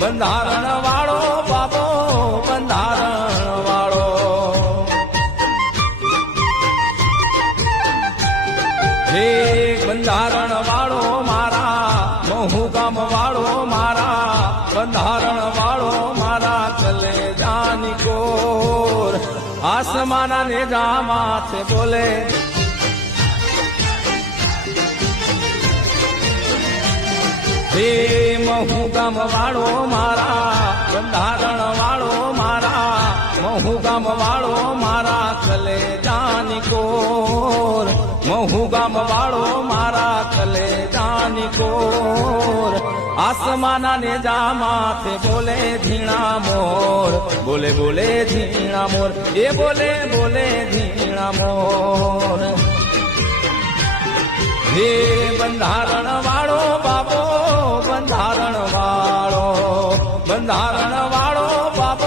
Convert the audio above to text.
બંધારણ વાળો બાબો બંધારણ વાળો હે બંધારણ વાળો મારા મહુ ગામ વાળો મારા બંધારણ વાળો મારા કલેજાની કોર આસમાના નેજા માથે બોલે હે મહુ ગામ વાળો મારા બંધારણ વાળો મારા મહુ ગામ વાળો મારા કલેજાની કોર મહુ ગામ વાળો મારા કલેજાની કોર આસમાના નેજા માથે બોલે ઝીણા મોર બોલે બોલે ઝીણા મોર એ બોલે બોલે ઝીણા મોર હે બંધારણ વાળો બાબો બંધારણ વાળો બાબો